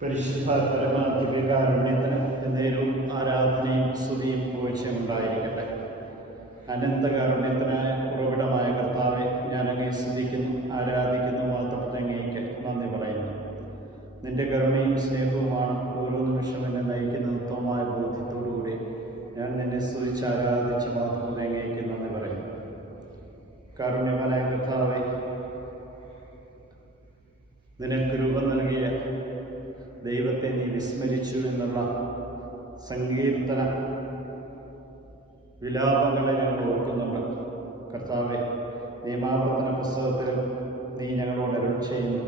പരിശുദ്ധ പരമാധികാരുണ്യത്തിന് എന്നേരവും ആരാധനയും സ്തുതിയും പുകഴ്ചയുണ്ടായിരിക്കട്ടെ. അനന്തകാരുണ്യത്തിനായ ഉറവിടമായ കർത്താവെ, ഞാൻ അങ്ങേ സ്തുതിക്കുന്നു, ആരാധിക്കുന്നു, മാത്രം അങ്ങേക്ക് നന്ദി പറയുന്നു. നിന്റെ കരുണയും സ്നേഹവുമാണ് ഓരോ നിമിഷം എന്നെ നയിക്കുന്ന ഉത്തമമായ ബോധ്യത്തോടുകൂടി ഞാൻ നിന്നെ സ്തുതിച്ച് ആരാധിച്ച് മാത്രം അങ്ങേക്ക് നന്ദി പറയുന്നു. കാരുണ്യവാനായ കർത്താവെ, നിനക്ക് രൂപം നൽകിയ ദൈവത്തെ നീ വിസ്മരിച്ചു എന്നുള്ള സങ്കീർത്തന വിലാപങ്ങളെ ഞങ്ങൾ ഓർക്കുന്നുണ്ട്. കർത്താവെ, നിയമാവർത്തന പുസ്തകത്തിലും നീ ഞങ്ങളോട് അരുൾ ചെയ്യുന്നു,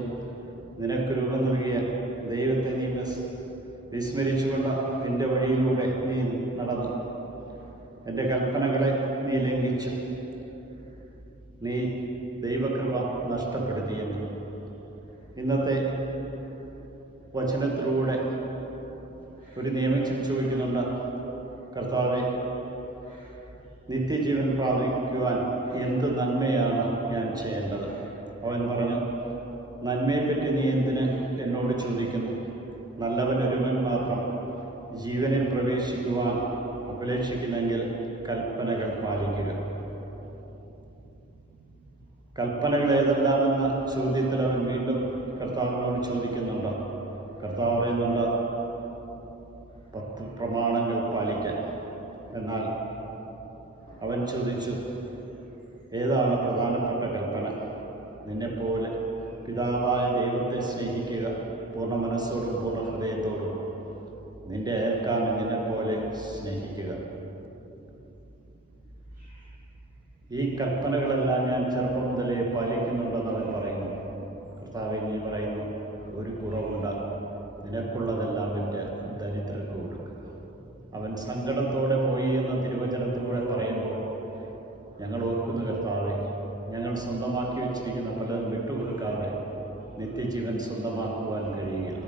നിനക്ക് രൂപം നൽകിയ ദൈവത്തെ നീ വിസ്മരിച്ചുകൊണ്ട് നിന്റെ വഴിയിലൂടെ നീ നടന്നു, എൻ്റെ കൽപ്പനകളെ നീ ലംഘിച്ചു, നീ ദൈവകൃപ നഷ്ടപ്പെടുത്തിയെന്ന് ഇന്നത്തെ വചനത്തിലൂടെ ഒരു നിയമം ചോദിക്കുന്നുണ്ട്. കർത്താവെ, നിത്യജീവൻ പ്രാപിക്കുവാൻ എന്ത് നന്മയാണ് ഞാൻ ചെയ്യേണ്ടത്? അവൻ പറഞ്ഞു, നന്മയെപ്പറ്റി നീ എന്തിന് എന്നോട് ചോദിക്കുന്നു? നല്ലവനൊരുവൻ മാത്രം ജീവനിൽ പ്രവേശിക്കുവാൻ അപേക്ഷിക്കുന്നെങ്കിൽ കൽപ്പനകൾ പാലിക്കുക. കൽപ്പനകൾ ഏതെല്ലാമെന്ന ചോദ്യത്തിൽ അവൻ വീണ്ടും കർത്താവിനോട് ചോദിക്കുന്നുണ്ട്. കർത്താവ് പറയുന്നുണ്ട് 10 പ്രമാണങ്ങൾ പാലിക്കാൻ. എന്നാൽ അവൻ ചോദിച്ചു, ഏതാണ് പ്രധാനപ്പെട്ട കൽപ്പന? നിന്നെപ്പോലെ പിതാവായ ദൈവത്തെ സ്നേഹിക്കുക, പൂർണ്ണ മനസ്സോടും പൂർണ്ണ ഹൃദയത്തോടും, നിന്റെ അയൽക്കാരനെ നിന്നെപ്പോലെ സ്നേഹിക്കുക. ഈ കൽപ്പനകളെല്ലാം ഞാൻ ചെറുപ്പം മുതലേ പാലിക്കുന്നുണ്ടെന്ന് അവൻ പറയുന്നു. കർത്താവെ, നീ പറയുന്നു, ഒരു കുറവുണ്ടാകും, നിനക്കുള്ളതെല്ലാം വിറ്റ് ദരിദ്രർക്ക് കൊടുക്കുക. അവൻ സങ്കടത്തോടെ പോയി എന്ന തിരുവചനത്തിലൂടെ പറയുമ്പോൾ ഞങ്ങൾ ഓർക്കുന്ന, കർത്താവെ, ഞങ്ങൾ സ്വന്തമാക്കി വെച്ചിരിക്കുന്ന പലരും വിട്ടുകൊടുക്കാതെ നിത്യജീവൻ സ്വന്തമാക്കുവാൻ കഴിയുകയില്ല.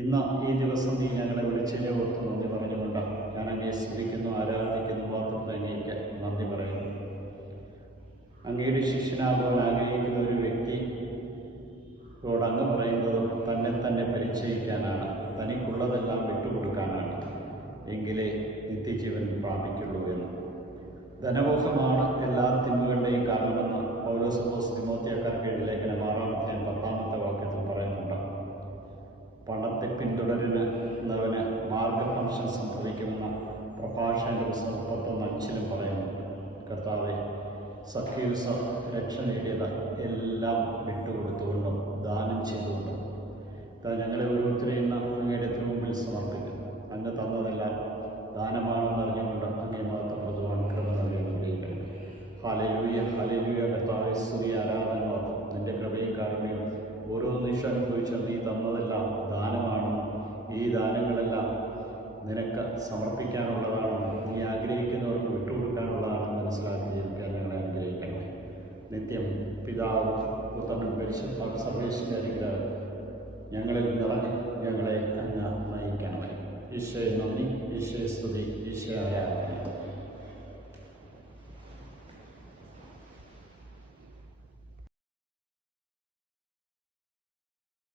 ഇന്ന് ഈ ദിവസം നീ ഞങ്ങളെ വിളിച്ചതിനെ ഓർത്ത് നന്ദി പറഞ്ഞുകൊണ്ട് ഞാൻ അങ്ങേ സ്തുതിക്കുന്നു, ആരാധിക്കുന്നു, മാത്രം അങ്ങേക്ക് നന്ദി പറയുന്നു. അങ്ങയുടെ ശിഷ്യനാകുവാൻ ആഗ്രഹിക്കുന്ന ഒരു വ്യക്തിയോട് അങ്ങ് പറയുന്നത് തന്നെ പരിചയിക്കാനാണ്, തനിക്കുള്ളതെല്ലാം വിട്ടുകൊടുക്കാനാണ്, എങ്കിലേ നിത്യജീവൻ പ്രാപിക്കുള്ളൂ എന്ന്. ധനമോഹമാണ് എല്ലാ തിന്മകളുടെയും കാരണമെന്ന് പൗലോസ് തിമോത്തിയക്കാർക്ക് എഴുതിയ ലേഖനം 6-ാം അധ്യായം 10-ാമത്തെ വാക്യത്തിൽ പറയുന്നുണ്ട്. പണത്തെ പിന്തുടരുന്നവന് മാർഗഭംശം സംഭവിക്കുമെന്ന പ്രഭാഷകന്റെ പുസ്തകം 31:5 പറയുന്നുണ്ട്. കർത്താവെ, സഖ്യൂസ് രക്ഷ നേടിയത് എല്ലാം വിട്ടുകൊടുത്തുകൊണ്ടും ദാനം ചെയ്തുകൊണ്ടും ഞങ്ങളെ ഓരോരുത്തരെയും അങ്ങയുടെ മുമ്പിൽ സമർപ്പിക്കുന്നു. അങ്ങ് തന്നതെല്ലാം ദാനമാണെന്ന് അറിഞ്ഞുകൊണ്ട് അങ്ങേ മഹത്വപ്രദമായ കൃപ നൽകിയിരിക്കുന്നു. Hallelujah, hallelujah. കർത്താവെ, സ്തുതി, ആരാധന, മഹത്വം. നിന്റെ കൃപയും കാരുണ്യവും ഓരോ നിമിഷം അനുഭവിച്ച നീ തന്നതെല്ലാം ദാനമാണെന്നും ഈ ദാനങ്ങളെല്ലാം നിനക്ക് സമർപ്പിക്കാനുള്ളതാണെന്നും നീ ആഗ്രഹിക്കുന്നവർക്ക് വിട്ടുകൊടുക്കാനുള്ളതാണെന്ന് മനസ്സിലാക്കി ജീവിക്കാൻ ഞങ്ങളെ അനുഗ്രഹിക്കണം. നിത്യം പിതാവ്, പുത്രനും പരിശുദ്ധ സർവേശ്വരന്റെ അനുഗ്രഹം ഞങ്ങളിൽ നിറഞ്ഞ് ഞങ്ങളെ അങ്ങ് നയിക്കണം. ഈശോയെ നന്ദി, ഈശോയെ സ്തുതി, ഈശോയെ ആരാധന.